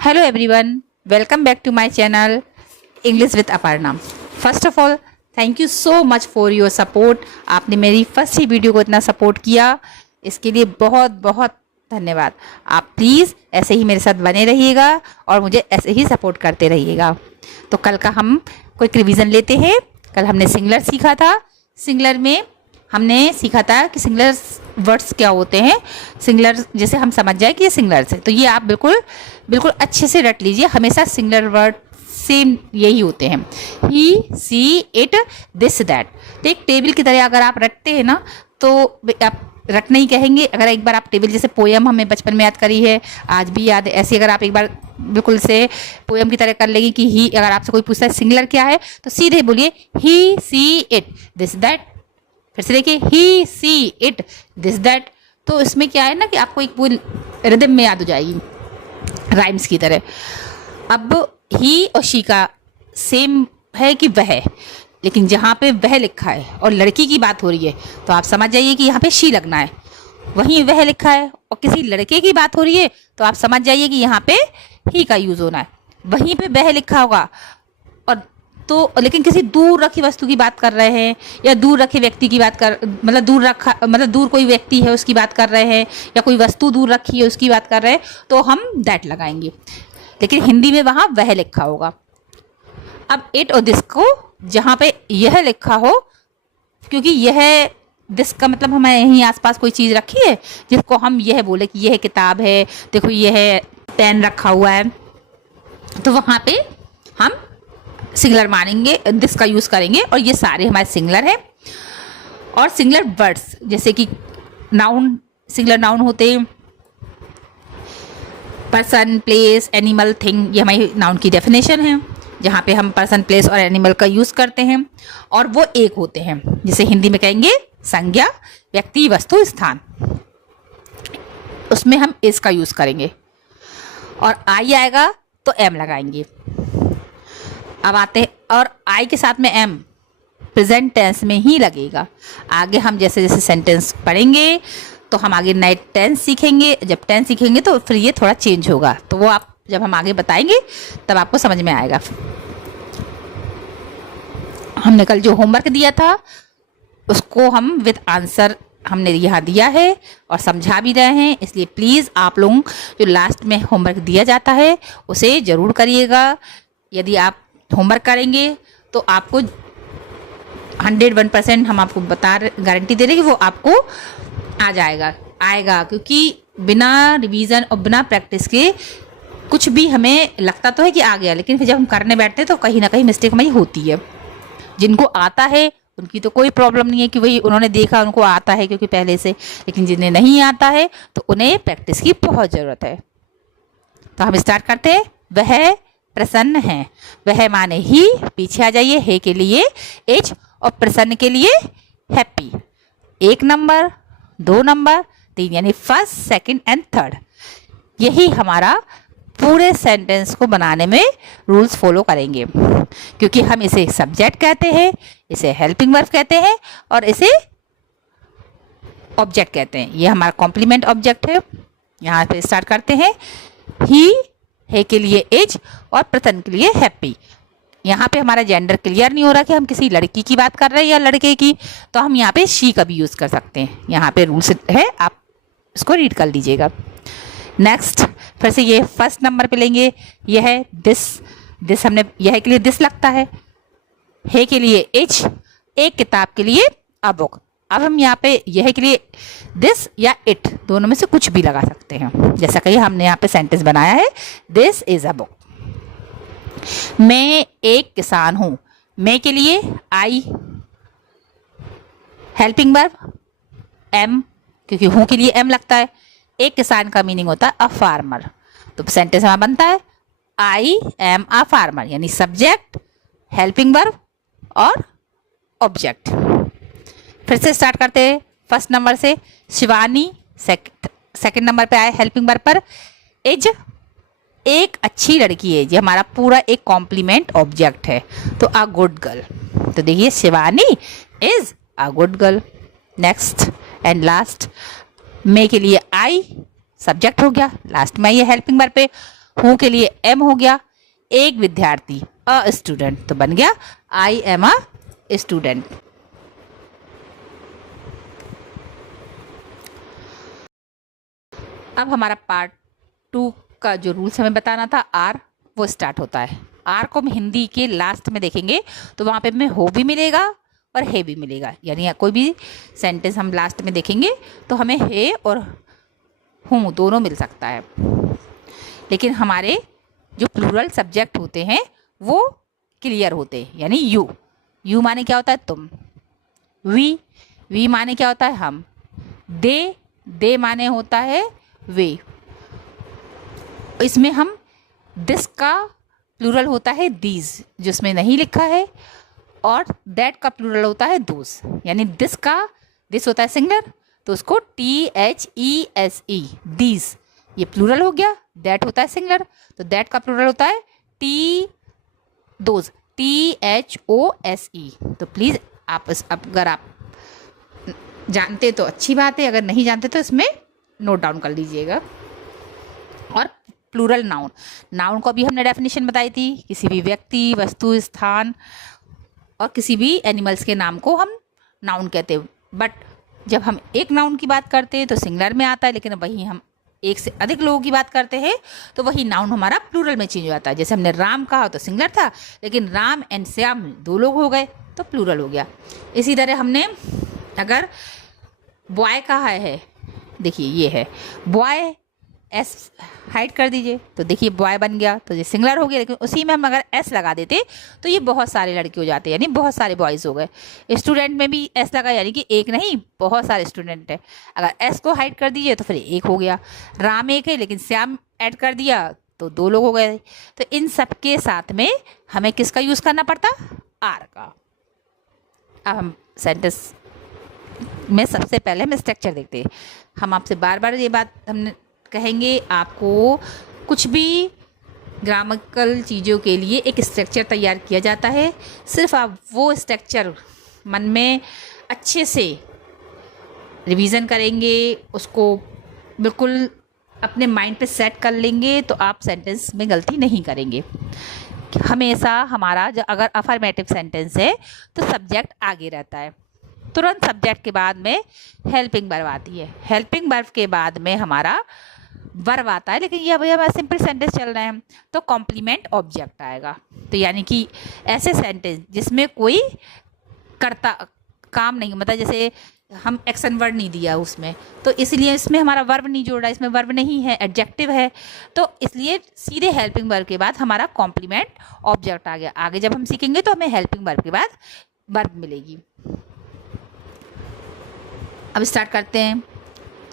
Hello everyone, welcome back to my channel English with Aparna. First of all, thank you so much for your support. आपने मेरी first ही video को इतना support किया, इसके लिए बहुत बहुत धन्यवाद। आप प्लीज़ ऐसे ही मेरे साथ बने रहिएगा और मुझे ऐसे ही सपोर्ट करते रहिएगा। तो कल का हम क्विक रिवीजन लेते हैं। कल हमने सिंगुलर सीखा था। सिंगुलर में हमने सीखा था कि सिंगुलर वर्ड्स क्या होते हैं। सिंगुलर जैसे हम समझ जाए कि ये सिंगुलर है, तो ये आप बिल्कुल बिल्कुल अच्छे से रट लीजिए। हमेशा सिंगुलर वर्ड सेम यही होते हैं, ही, सी, इट, दिस, दैट। तो एक टेबल की तरह अगर आप रटते हैं ना, तो आप रटना ही कहेंगे। अगर एक बार आप टेबल जैसे पोयम हमें बचपन में याद करी है, आज भी याद है, ऐसे अगर आप एक बार बिल्कुल से पोयम की तरह कर लेंगे कि ही, अगर आपसे कोई पूछता है सिंगुलर क्या है, तो सीधे बोलिए ही, सी, इट, दिस, दैट। फिर से देखिए ही, सी, इट, दिस, दैट। तो इसमें क्या है ना कि आपको एक पूरी रिदम में याद हो जाएगी, राइम्स की तरह। अब ही और शी का सेम है कि वह, लेकिन जहाँ पे वह लिखा है और लड़की की बात हो रही है, तो आप समझ जाइए कि यहाँ पे शी लगना है। वहीं वह लिखा है और किसी लड़के की बात हो रही है, तो आप समझ जाइए कि यहाँ पे ही का यूज़ होना है। वहीं पे वह लिखा होगा और तो, लेकिन किसी दूर रखी वस्तु की बात कर रहे हैं या दूर रखे व्यक्ति की बात कर, मतलब दूर कोई व्यक्ति है उसकी बात कर रहे हैं, या कोई वस्तु दूर रखी है उसकी बात कर रहे हैं, तो हम दैट लगाएंगे। लेकिन हिंदी में वहाँ वह लिखा होगा। अब इट और दिस को जहाँ पे यह लिखा हो, क्योंकि यह दिस का मतलब हमारे यहीं आसपास कोई चीज़ रखी है जिसको हम यह बोले कि यह किताब है, देखो यह पेन रखा हुआ है, तो वहाँ पे हम सिंगुलर मानेंगे, दिस का यूज़ करेंगे। और ये सारे हमारे सिंगुलर हैं। और सिंगुलर वर्ड्स जैसे कि नाउन, सिंगुलर नाउन होते हैं पर्सन, प्लेस, एनिमल, थिंग। ये हमारी नाउन की डेफिनेशन है, जहाँ पे हम पर्सन, प्लेस और एनिमल का यूज़ करते हैं। और वो एक होते हैं, जिसे हिंदी में कहेंगे संज्ञा, व्यक्ति, वस्तु, स्थान। उसमें हम इस का यूज़ करेंगे। और आई आएगा तो एम लगाएंगे। अब आते हैं, और आई के साथ में एम प्रेजेंट टेंस में ही लगेगा। आगे हम जैसे जैसे सेंटेंस पढ़ेंगे तो हम आगे नए टेंस सीखेंगे। जब टेंस सीखेंगे तो फिर ये थोड़ा चेंज होगा, तो वो आप जब हम आगे बताएंगे तब आपको समझ में आएगा। हमने कल जो होमवर्क दिया था उसको हम विद आंसर हमने यहाँ दिया है और समझा भी रहे हैं, इसलिए प्लीज़ आप लोग जो लास्ट में होमवर्क दिया जाता है उसे ज़रूर करिएगा। यदि आप होमवर्क करेंगे तो आपको 101% हम आपको गारंटी दे रहे हैं कि वो आपको आ आएगा, क्योंकि बिना रिवीजन और बिना प्रैक्टिस के कुछ भी हमें लगता तो है कि आ गया, लेकिन फिर जब हम करने बैठते हैं तो कहीं ना कहीं मिस्टेक हमारी होती है। जिनको आता है उनकी तो कोई प्रॉब्लम नहीं है कि वही उन्होंने देखा, उनको आता है क्योंकि पहले से, लेकिन जिन्हें नहीं आता है तो उन्हें प्रैक्टिस की बहुत ज़रूरत है। तो हम स्टार्ट करते हैं। वह प्रसन्न है। वह माने ही, पीछे आ जाइए, है के लिए एच और प्रसन्न के लिए हैप्पी। 1 नंबर, 2 नंबर, 3, यानी फर्स्ट, सेकंड एंड थर्ड। यही हमारा पूरे सेंटेंस को बनाने में रूल्स फॉलो करेंगे, क्योंकि हम इसे सब्जेक्ट कहते हैं, इसे हेल्पिंग वर्ब कहते हैं और इसे ऑब्जेक्ट कहते हैं। ये हमारा कॉम्प्लीमेंट ऑब्जेक्ट है। यहाँ पे स्टार्ट करते हैं। ही, है के लिए एज और प्रसन्न के लिए हैप्पी। यहाँ पे हमारा जेंडर क्लियर नहीं हो रहा कि हम किसी लड़की की बात कर रहे हैं या लड़के की, तो हम यहाँ पे शी का भी यूज़ कर सकते हैं। यहाँ पे रूल्स है, आप इसको रीड कर लीजिएगा। नेक्स्ट, फिर से ये फर्स्ट नंबर पे लेंगे। यह है दिस हमने यह के लिए दिस लगता है के लिए एच, एक किताब के लिए अ बुक। अब हम यहाँ पे यह के लिए दिस या इट, दोनों में से कुछ भी लगा सकते हैं। जैसा कि हमने यहाँ पे सेंटेंस बनाया है, दिस इज अ बुक। मैं एक किसान हूँ। मैं के लिए आई, हेल्पिंग वर्ब एम, क्योंकि हूँ के लिए एम लगता है। एक किसान का मीनिंग होता है अ फार्मर, तो सेंटेंस हमारा बनता है आई एम अ फार्मर, यानी सब्जेक्ट, हेल्पिंग वर्ब और ऑब्जेक्ट। फिर से स्टार्ट करते हैं फर्स्ट नंबर से। शिवानी सेकंड नंबर पे आए हेल्पिंग वर्ब पर। इज, एक अच्छी लड़की है। ये हमारा पूरा एक कॉम्प्लीमेंट ऑब्जेक्ट है, तो अ गुड गर्ल। तो देखिए Shivani is a good girl. Next and last, मे के लिए आई सब्जेक्ट हो गया, लास्ट में ये हेल्पिंग वर्ब पे। हूँ के लिए एम हो गया, एक विद्यार्थी, अ स्टूडेंट, तो बन गया आई एम अ स्टूडेंट। अब हमारा पार्ट 2 का जो रूल्स हमें बताना था, आर, वो स्टार्ट होता है। आर को हम हिंदी के लास्ट में देखेंगे तो वहाँ पे हमें हो भी मिलेगा और है भी मिलेगा, यानी कोई भी सेंटेंस हम लास्ट में देखेंगे तो हमें है और हूँ दोनों मिल सकता है। लेकिन हमारे जो प्लूरल सब्जेक्ट होते हैं वो क्लियर होते हैं, यानी यू, यू माने क्या होता है तुम, वी माने क्या होता है हम, दे माने होता है वे। इसमें हम दिस का प्लूरल होता है दीज, जो इसमें नहीं लिखा है, और दैट का प्लूरल होता है दोस, यानी दिस होता है सिंगुलर तो उसको THESE दीज, ये प्लूरल हो गया। दैट होता है सिंगुलर तो दैट का प्लूरल होता है दोज, THOSE। तो प्लीज़ आप अगर आप जानते तो अच्छी बात है, अगर नहीं जानते तो इसमें नोट डाउन कर लीजिएगा। और प्लूरल नाउन को भी हमने डेफिनेशन बताई थी, किसी भी व्यक्ति, वस्तु, स्थान और किसी भी एनिमल्स के नाम को हम नाउन कहते हैं। बट जब हम एक नाउन की बात करते हैं तो सिंगुलर में आता है, लेकिन वही हम एक से अधिक लोगों की बात करते हैं तो वही नाउन हमारा प्लूरल में चेंज हो जाता है। जैसे हमने राम कहा तो सिंगुलर था, लेकिन राम एंड श्याम 2 लोग हो गए तो प्लूरल हो गया। इसी तरह हमने अगर बॉय कहा है, देखिए ये है बॉय, एस हाइड कर दीजिए तो देखिए बॉय बन गया, तो ये सिंगुलर हो गया। लेकिन उसी में हम अगर एस लगा देते तो ये बहुत सारे लड़के हो जाते, यानी बहुत सारे बॉयज़ हो गए। स्टूडेंट में भी एस लगा, यानी कि एक नहीं बहुत सारे स्टूडेंट है। अगर एस को हाइड कर दीजिए तो फिर एक हो गया। राम एक है लेकिन श्याम ऐड कर दिया तो 2 लोग हो गए। तो इन सब के साथ में हमें किसका यूज़ करना पड़ता, आर का। अब हम सेंटेंस में सबसे पहले हम स्ट्रक्चर देखते हैं। हम आपसे बार बार ये बात हमने कहेंगे, आपको कुछ भी ग्रामटिकल चीज़ों के लिए एक स्ट्रक्चर तैयार किया जाता है। सिर्फ आप वो स्ट्रक्चर मन में अच्छे से रिवीजन करेंगे, उसको बिल्कुल अपने माइंड पे सेट कर लेंगे तो आप सेंटेंस में गलती नहीं करेंगे। हमेशा हमारा जो अगर अफर्मेटिव सेंटेंस है तो सब्जेक्ट आगे रहता है, तुरंत सब्जेक्ट के बाद में हेल्पिंग वर्ब आती है, हेल्पिंग वर्ब के बाद में हमारा वर्ब आता है। लेकिन ये अभी हमारा सिंपल सेंटेंस चल रहे हैं तो कॉम्प्लीमेंट ऑब्जेक्ट आएगा। तो यानी कि ऐसे सेंटेंस जिसमें कोई करता काम नहीं, मतलब जैसे हम एक्शन वर्ड नहीं दिया उसमें, तो इसलिए इसमें हमारा वर्ब नहीं जोड़ रहा, इसमें वर्ब नहीं है, एडजेक्टिव है, तो इसलिए सीधे हेल्पिंग वर्ब के बाद हमारा कॉम्प्लीमेंट ऑब्जेक्ट आ गया। आगे जब हम सीखेंगे तो हमें हेल्पिंग वर्ब के बाद वर्ब मिलेगी। अब स्टार्ट करते हैं।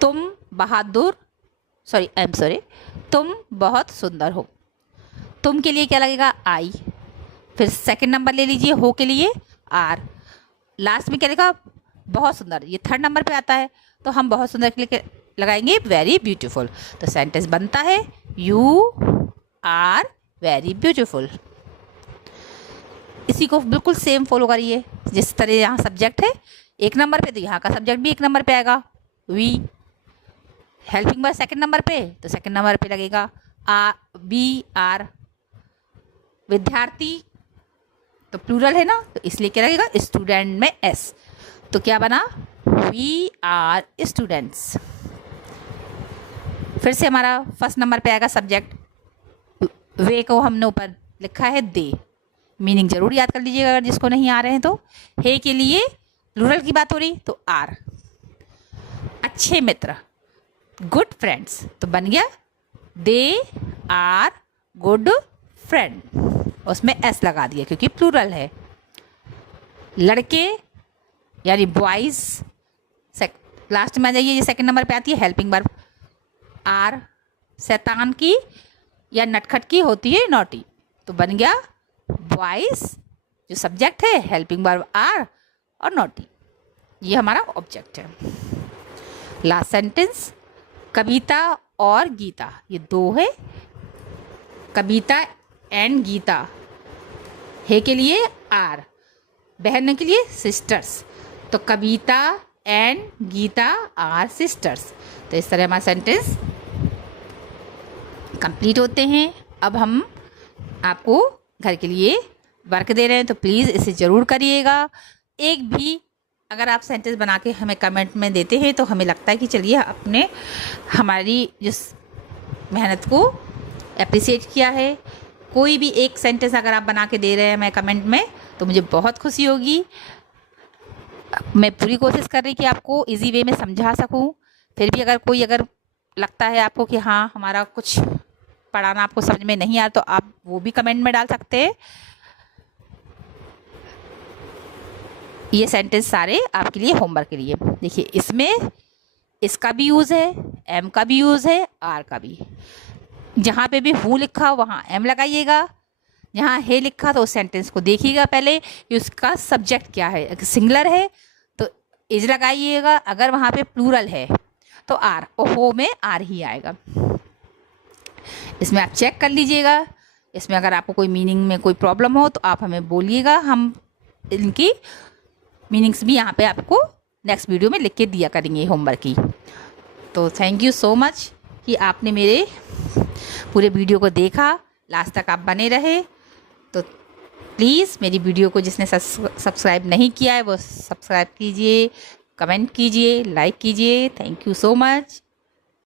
तुम बहादुर, तुम बहुत सुंदर हो। तुम के लिए क्या लगेगा, आई। फिर सेकंड नंबर ले लीजिए, हो के लिए आर। लास्ट में क्या लिखा, बहुत सुंदर, ये 3rd नंबर पे आता है तो हम बहुत सुंदर के लिए लगाएंगे वेरी ब्यूटीफुल। तो सेंटेंस बनता है यू आर वेरी ब्यूटीफुल। इसी को बिल्कुल सेम फॉलो करिए। जिस तरह यहाँ सब्जेक्ट है 1 नंबर पे तो यहाँ का सब्जेक्ट भी 1 नंबर पे आएगा, we. Helping verb 2nd number पे तो 2nd नंबर पे लगेगा बी आर। विद्यार्थी तो प्लूरल है ना, तो इसलिए क्या लगेगा, स्टूडेंट में एस। तो क्या बना, वी आर स्टूडेंट्स। फिर से हमारा 1st नंबर पे आएगा सब्जेक्ट, वे को हमने ऊपर लिखा है दे। मीनिंग जरूर याद कर लीजिएगा अगर जिसको नहीं आ रहे हैं तो। हे के लिए प्लूरल की बात हो रही तो आर। अच्छे मित्र, गुड फ्रेंड्स, तो बन गया दे आर गुड फ्रेंड, उसमें एस लगा दिया क्योंकि प्लूरल है। लड़के यानी बॉयज़, लास्ट में आ जाइए, ये 2nd नंबर पे आती है हेल्पिंग वर्ब आर। शैतान की या नटखट की होती है नॉटी, तो बन गया बॉयज़, जो सब्जेक्ट है हेल्पिंग वर्ब आर और नॉटी, ये हमारा ऑब्जेक्ट है। लास्ट सेंटेंस, कविता और गीता, ये 2 है, कविता एंड गीता। हे के लिए आर, बहन के लिए सिस्टर्स, तो कविता एंड गीता आर सिस्टर्स। तो इस तरह हमारा सेंटेंस कंप्लीट होते हैं। अब हम आपको घर के लिए वर्क दे रहे हैं, तो प्लीज़ इसे ज़रूर करिएगा। एक भी अगर आप सेंटेंस बना के हमें कमेंट में देते हैं तो हमें लगता है कि चलिए अपने हमारी जिस मेहनत को अप्रिसिएट किया है। कोई भी एक सेंटेंस अगर आप बना के दे रहे हैं हमें कमेंट में तो मुझे बहुत खुशी होगी। मैं पूरी कोशिश कर रही कि आपको इजी वे में समझा सकूं। फिर भी अगर लगता है आपको कि हाँ हमारा कुछ पढ़ाना आपको समझ में नहीं आ रहा तो आप वो भी कमेंट में डाल सकते हैं। ये सेंटेंस सारे आपके लिए होमवर्क के लिए। देखिए इसमें इसका भी यूज़ है, एम का भी यूज़ है, आर का भी। जहाँ पे भी हूँ लिखा वहाँ एम लगाइएगा, जहाँ है लिखा तो उस सेंटेंस को देखिएगा पहले कि उसका सब्जेक्ट क्या है। अगर सिंगुलर है तो इज लगाइएगा, अगर वहाँ पे प्लूरल है तो आर, और हो में आर ही आएगा। इसमें आप चेक कर लीजिएगा। इसमें अगर आपको कोई मीनिंग में कोई प्रॉब्लम हो तो आप हमें बोलिएगा, हम इनकी मीनिंग्स भी यहाँ पे आपको नेक्स्ट वीडियो में लिख के दिया करेंगे होमवर्क की। तो थैंक यू सो मच कि आपने मेरे पूरे वीडियो को देखा, लास्ट तक आप बने रहे। तो प्लीज़ मेरी वीडियो को जिसने सब्सक्राइब नहीं किया है वो सब्सक्राइब कीजिए, कमेंट कीजिए, लाइक कीजिए। Thank you so much.